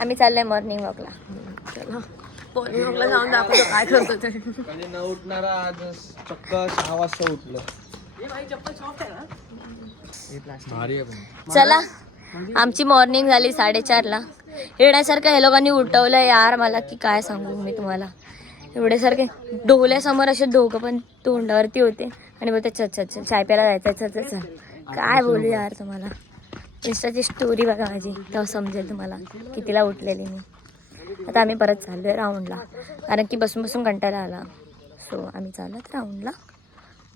आम्ही चाललोय मॉर्निंग वॉकला. चला मॉर्निंग वॉकला जाऊन दाखवतो काय करतो ते. कधी न उठणारा आज चक्क 6 वाजता उठलो. भारी आहे पण. चला आमची मॉर्निंग झाली 4:30ला. येण्यासारखं हे लोकांनी उठवलं यार मला की काय सांगू मी तुम्हाला. एवढ्यासारखे डोल्यासमोर असे दोघं पण तोंडावरती होते आणि बोलते चल चल चल चाय प्यायला जायचं चल चल. काय बोलू यार तुम्हाला. इंस्टाची स्टोरी बघा माझी तेव्हा समजेल तुम्हाला कितीला उठलेली मी. आता आम्ही परत चाललोय राऊंडला कारण की बसून बसून कंटाळा आला. सो आम्ही चालत राऊंडला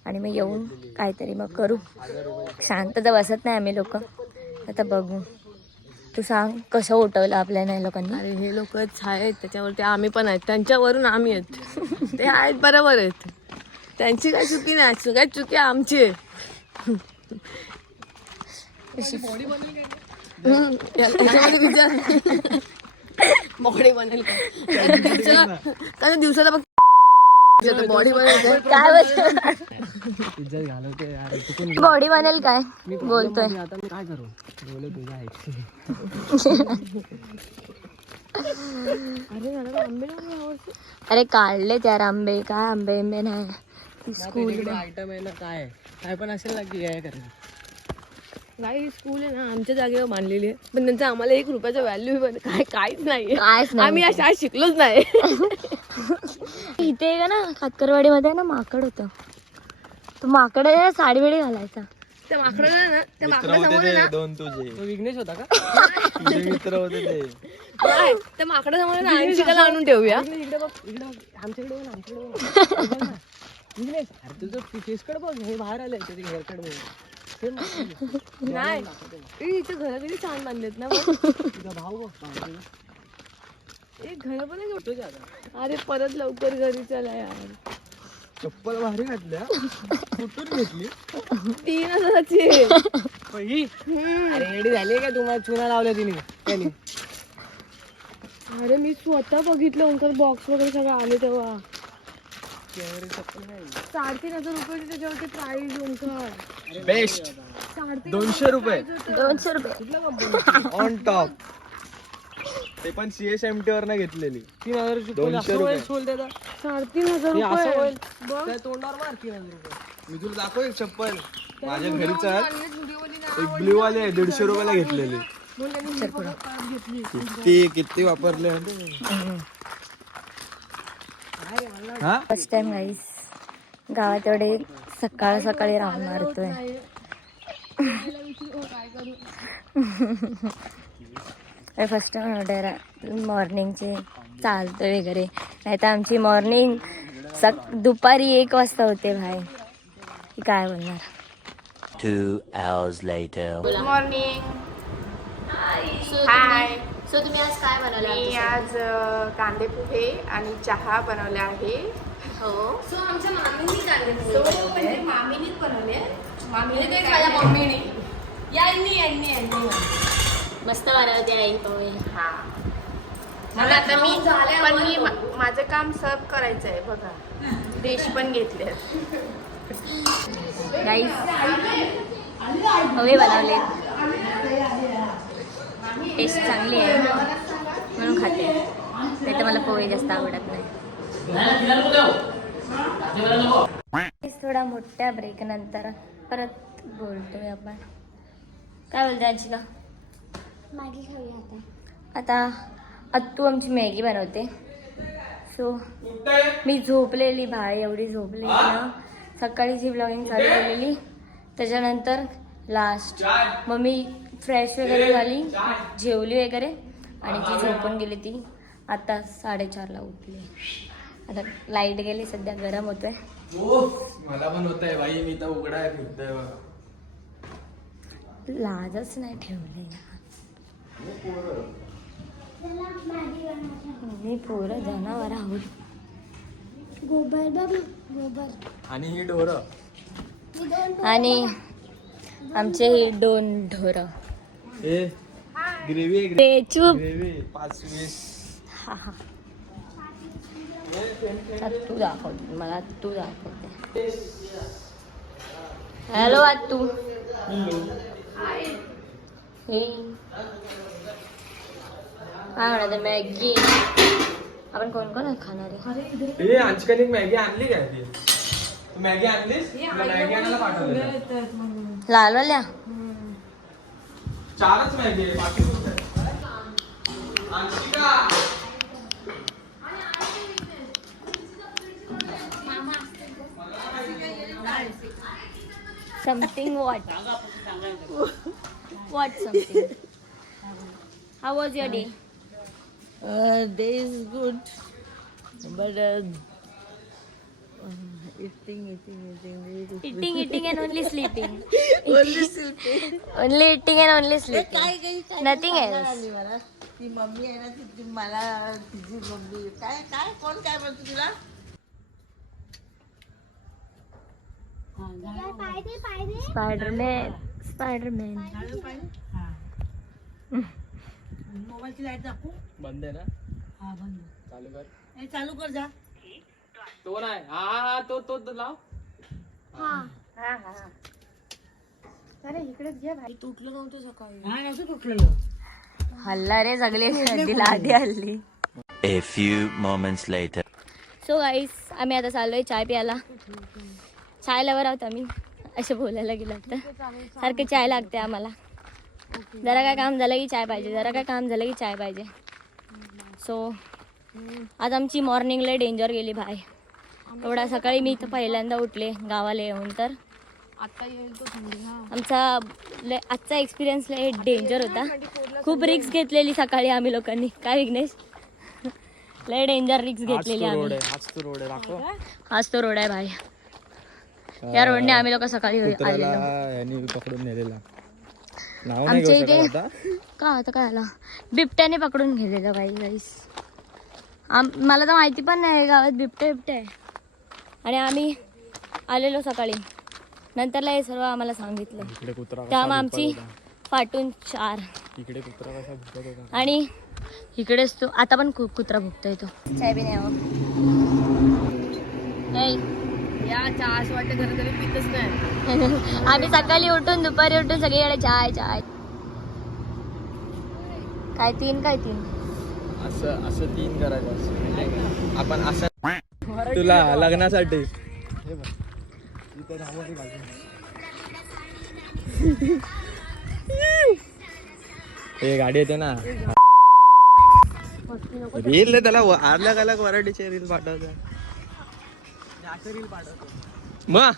आणि मग येऊन काहीतरी मग करू. शांत तर बसत नाही आम्ही लोक. आता बघू. तू सांग कसं उठवलं आपल्याला या लोकांनी. अरे हे लोकच आहेत त्याच्यावरती आम्ही पण आहेत त्यांच्यावरून आम्ही आहेत. ते आहेत बरोबर आहेत. त्यांची काय चुकी नाही सगळ्यात चुकी आमची आहे. याच्यामध्ये विचार बॉडी बनेल का दिवसाला बघ बॉडी बनेल काय इज्जत घालवते यार. बॉडी बनेल काय बोलतोय. आता मी काय करू बोलू तुझ्या आहे. अरे काढले त्यार आंबे काय आंबे आंबे नाही. स्कूल आयटम आहे ना काय पण असेल ना की काय करायचं. नाही स्कूल आहे ना आमच्या जागेवर बांधलेली आहे पण त्यांचा आम्हाला 1 रुपयाचा व्हॅल्यू पण काहीच नाही. आम्ही या शाळेत शिकलोच नाही. इथे का ना कातकरवाडी मध्ये ना माकड होतं. तो माकड साडी बिडी घालायचा. त्या माकडाला ना त्या माकडासमोर आहे ना दोन तुझे विघ्नेश होता का तुझे मित्र होते ते. नाही, त्या माकडासमोर ना शिकायला आणून ठेवूया. इकडे बघ आमच्याकडे विघ्नेश अरे तुझं केसकड बघ हे बाहेर आलंय त्याचे हेअरकट बघ. नाही इथे घर किती छान बांधलेत ना. तुझा भाऊ बघ एक घर पण होतो. अरे परत लवकर घरी चला यार. चप्पल भारी घातल्या कुठून घेतली. 3,000ची पहिली. अरे रेडी झाली का तुम्हाला चुना लावल्या तिने त्याने. अरे मी स्वतः बघितलं ओंकार बॉक्स वगैरे सगळं आले तेव्हा. 3,500 रुपये त्याच्यावरती प्राइस ओंकार. बेस्ट 200 रुपये 200 रुपये ऑन टॉप. ते पण CSMT वर नाही घेतलेली. 3,000 रुपये 3,500 रुपये त्या तोंडावर मार 3,000 रुपये. मी तुला दाखव एक चप्पल माझ्या घरीच आहे. एक ब्ल्यू वाले 150 रुपयाला घेतलेली. किती वापरले फर्स्ट टाइम गाईस गावात एवढे सकाळ सकाळी राऊंड मारतोय. फर्स्ट टाइम एवढ्या मॉर्निंगचे चालतोय वगैरे. नाही तर आमची मॉर्निंग दुपारी 1 वाजता होते भाई. काय बोलणार. 2 hours later. Good morning. Hi. So तुम्ही आज काय बनवलं. मी आज कांदे पोहे आणि चहा बनवले आहे. हो सो आमच्या मामींनी कांदे पोहे बनवले. मामीनीच बनवले. मामीने माझ्या मम्मीने यांनी मस्त बनवते आई पोहे. हा. मग आता मी माझं काम सर्व करायचं आहे बघा. डिश पण घेतले. गाईस पोहे बनवले. टेस्ट चांगली आहे म्हणून खाते. नाही तर मला पोहे जास्त आवडत नाही. थोडा मोठ्या ब्रेक नंतर परत बोलतोय आपण. काय बोलते अंशिका. मॅगी खाऊया आता आत्तू आमची मॅगी बनवते. सो मी झोपलेली भाई एवढी झोपलेली ना. सकाळीची ब्लॉगिंग चालू केलेली त्याच्यानंतर लास्ट मग मी फ्रेश वगैरे झाली जेवली वगैरे आणि जी झोपून गेली ती आता 4:30ला उठली. आता लाईट गेली सध्या गरम होतोय. मला पण होत आहे भाई. मी तर उघडा आहे फिरतोय बघा. लाजच नाही ठेवली. मी पोरं जनावर आहोत. गोबर बघ गोबर. आणि ही ढोरं आणि आमचे हे 2 ढोरं. ग्रेव्ही ते चूप. 5-20. हा हा तू दाखवते मला. तू दाखवते. हॅलो आत्तू. हे काय म्हणतात मॅगी. आपण कोण कोण खाणार आहे? हे अंशकाने एक मॅगी आणली काय ती? तू मॅगी आणलीस? तुला मॅगी आणायला पाठवलं. लालवाल्या 4च मॅगी आहे, बाकी कुठे आहे? Anshika something what something. How was your day? Day is good, but eating. Eating and only sleeping. Only sleeping. Only eating and only sleeping. Nothing else. मला ती मम्मी आहे ना ती मला तिची मम्मी काय काय कोण काय म्हणतो तुला? Spider-Man. मोबाईलची लाईट दाखवू? बंद आहे ना? हा बंद. चालू कर. ए चालू कर जा. तो नाही. हा तो लाव. तुटलं नव्हतं सकाळी. हा नव्हतं तुटलेलं. हल्ला रे सगळे हल्ली लादी हल्ली. A few moments later. So guys आम्ही आता चाललोय चाय प्यायला. चाय लवर आहोत आम्ही असं बोलायला गेलं तर सारखं चाय लागते आम्हाला. जरा काय काम झालं की चाय पाहिजे, जरा काय काम झालं की चाय पाहिजे. सो आज आमची मॉर्निंगला डेंजर गेली बाय. एवढा सकाळी मी इथं पहिल्यांदा उठले गावाला येऊन. तर आमचा आजचा एक्सपिरियन्स लय डेंजर होता. खूप रिक्स घेतलेली सकाळी आम्ही लोकांनी. काय विघ्नेश? लय डेंजर रिक्स घेतलेली आम्ही. हाच तो रोड आहे भाई. या रोडने आम्ही लोक सकाळी आलेलो. पकडून नेलेला. आमच्या इथे का आता काय आला बिबट्याने पकडून गेलेलं बाई गाईस. मला तर माहिती पण नाही गावात बिबटे आहे. आणि आम्ही आलेलो सकाळी. नंतरला हे सर्व आम्हाला सांगितलं. त्यामुळे आमची पाटून 4. इकडे कुत्रा कसा भुकत होता. आणि इकडेच तो आता पण कुत्रा भुकतोय. तो चाय बी नाही या चहा असं वाटतं घरी तरी पितच नाही. आम्ही सकाळी उठून दुपारी उठून सगळीकडे चाय. काय 3 असं 3 करायचं. आपण असं तुला लग्नासाठी हे गाडी येते ना रील त्याला अलग अलग व्हरायटीचे रील पाठवतो. मग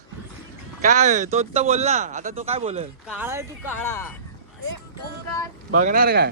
काय तो तर बोलला. आता तो काय बोलेल? काळा आहे तू काळा. बघणार काय?